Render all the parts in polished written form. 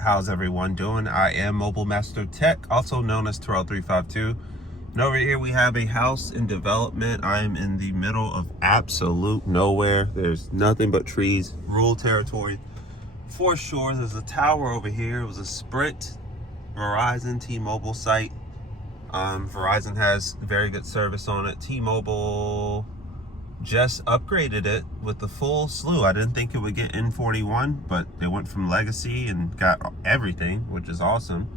How's everyone doing? I am Mobile Master Tech, also known as Terrell 352. And over here we have a house in development. I am in the middle of absolute nowhere. There's nothing but trees, rural territory for sure. There's a tower over here. It was a Sprint Verizon T-Mobile site. Verizon has very good service on it. T-Mobile just upgraded it with the full slew. I didn't think it would get N41, but it went from legacy and got everything, which is awesome.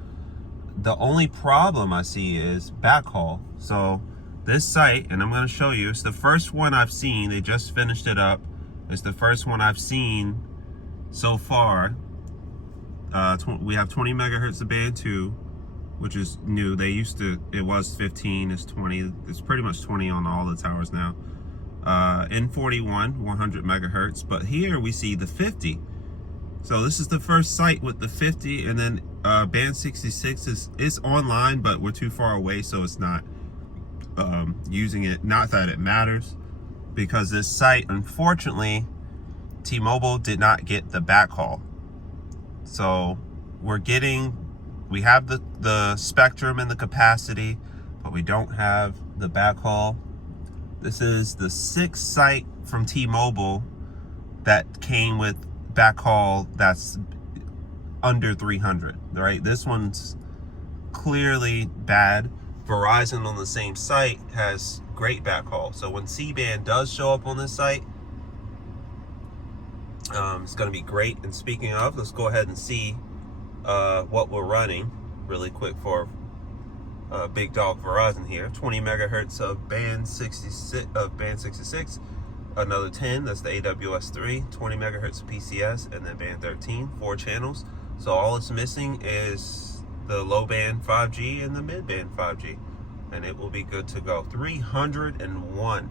The only problem I see is backhaul. So this site, and I'm going to show you, it's the first one I've seen. They just finished it up. It's the first one I've seen so far. We have 20 megahertz of band 2, which is new. They used to, it was 15, it's 20, it's pretty much 20 on all the towers now. N41, 100 megahertz, but here we see the 50. So this is the first site with the 50, and then band 66 is online, but we're too far away, so it's not using it. Not that it matters, because this site, unfortunately, T-Mobile did not get the backhaul. So we have the spectrum and the capacity, but we don't have the backhaul. This is the 6th site from T-Mobile that came with backhaul that's under 300, right? This one's clearly bad. Verizon on the same site has great backhaul. So when C-band does show up on this site, it's going to be great. And speaking of, let's go ahead and see what we're running really quick for big dog Verizon here. 20 megahertz of band 66, another 10, that's the AWS3, 20 megahertz of PCS, and then band 13, 4 channels. So all it's missing is the low band 5G and the mid band 5G, and it will be good to go. 301.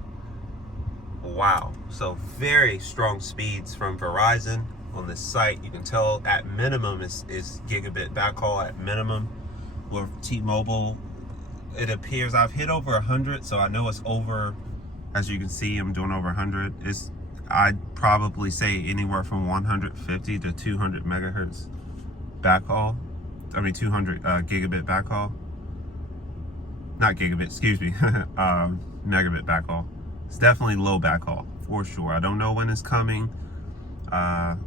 Wow. So very strong speeds from Verizon on this site. You can tell at minimum is gigabit backhaul at minimum. With T-Mobile, it appears I've hit over 100, so I know it's over. As you can see, I'm doing over 100. I'd probably say anywhere from 150 to 200 megahertz backhaul. I mean 200 gigabit backhaul. Not gigabit, excuse me. Megabit backhaul. It's definitely low backhaul for sure. I don't know when it's coming.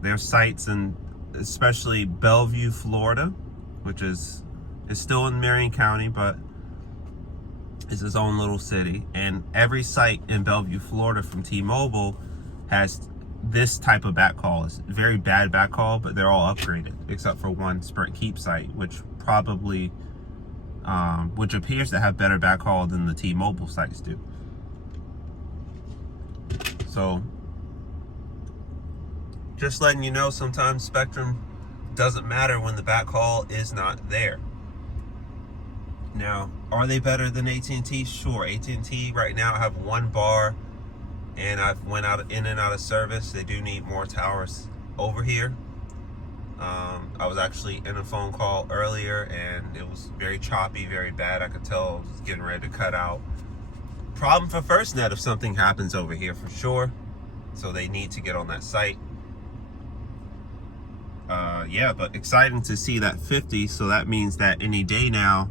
There's sites in especially Belleview, Florida, which is still in Marion County, but it's its own little city. And every site in Bellevue, Florida from T-Mobile has this type of backhaul. It's very bad backhaul, but they're all upgraded except for one Sprint Keep site, which probably, which appears to have better backhaul than the T-Mobile sites do. So just letting you know, sometimes spectrum doesn't matter when the backhaul is not there. Now, are they better than AT&T? Sure. AT&T right now, I have 1 bar, and I've went in and out of service. They do need more towers over here. I was actually in a phone call earlier, and it was very choppy, very bad. I could tell it was getting ready to cut out. Problem for FirstNet if something happens over here for sure. So they need to get on that site. Yeah, but exciting to see that 50. So that means that any day now,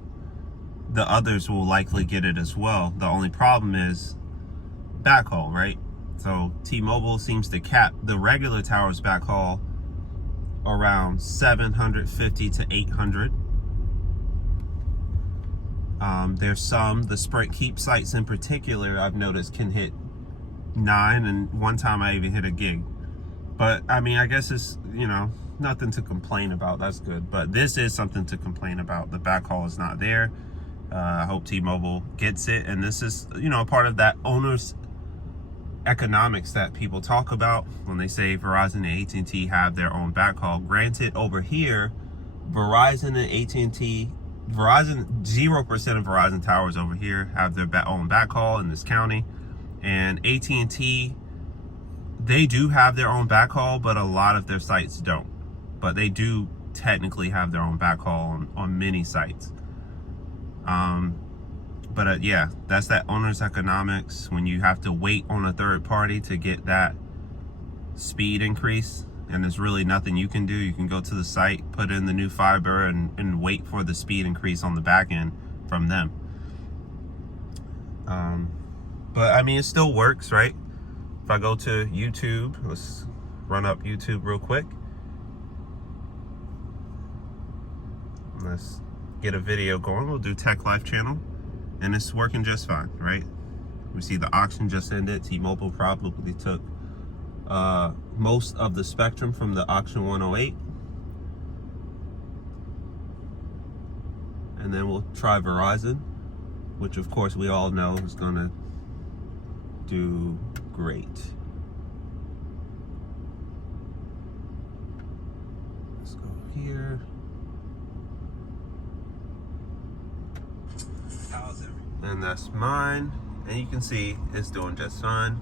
the others will likely get it as well. The only problem is backhaul, right? So T-Mobile seems to cap the regular towers backhaul around 750 to 800. There's the Sprint Keep sites in particular, I've noticed can hit 9, and one time I even hit a gig. But I mean, I guess it's, nothing to complain about. That's good. But this is something to complain about. The backhaul is not there. I hope T-Mobile gets it. And this is, part of that owner's economics that people talk about when they say Verizon and AT&T have their own backhaul. Granted, over here, Verizon and AT&T, 0% of Verizon towers over here have their own backhaul in this county. And AT&T, they do have their own backhaul, but a lot of their sites don't. But they do technically have their own backhaul on many sites. But yeah, that's that owner's economics when you have to wait on a third party to get that speed increase. and there's really nothing you can do. You can go to the site, put in the new fiber, and wait for the speed increase on the back end from them. But I mean, it still works, right? If I go to YouTube, let's run up YouTube real quick. Let's get a video going. We'll do Tech Life channel, and it's working just fine, right? We see the auction just ended. T-Mobile probably took most of the spectrum from the auction 108. And then we'll try Verizon, which of course we all know is gonna do great. Let's go here. And that's mine. And you can see it's doing just fine.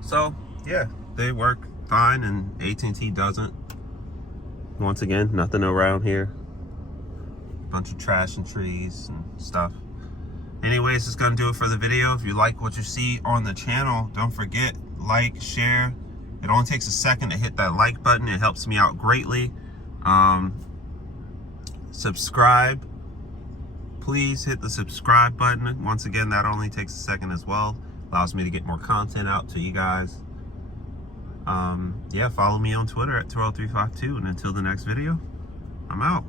So yeah, they work fine, and AT&T doesn't. Once again, nothing around here. Bunch of trash and trees and stuff. Anyways, it's gonna do it for the video. If you like what you see on the channel, don't forget, like, share. It only takes a second to hit that like button. It helps me out greatly. Subscribe. Please hit the subscribe button. Once again, that only takes a second as well. Allows me to get more content out to you guys. Yeah, follow me on Twitter at 12352. And until the next video, I'm out.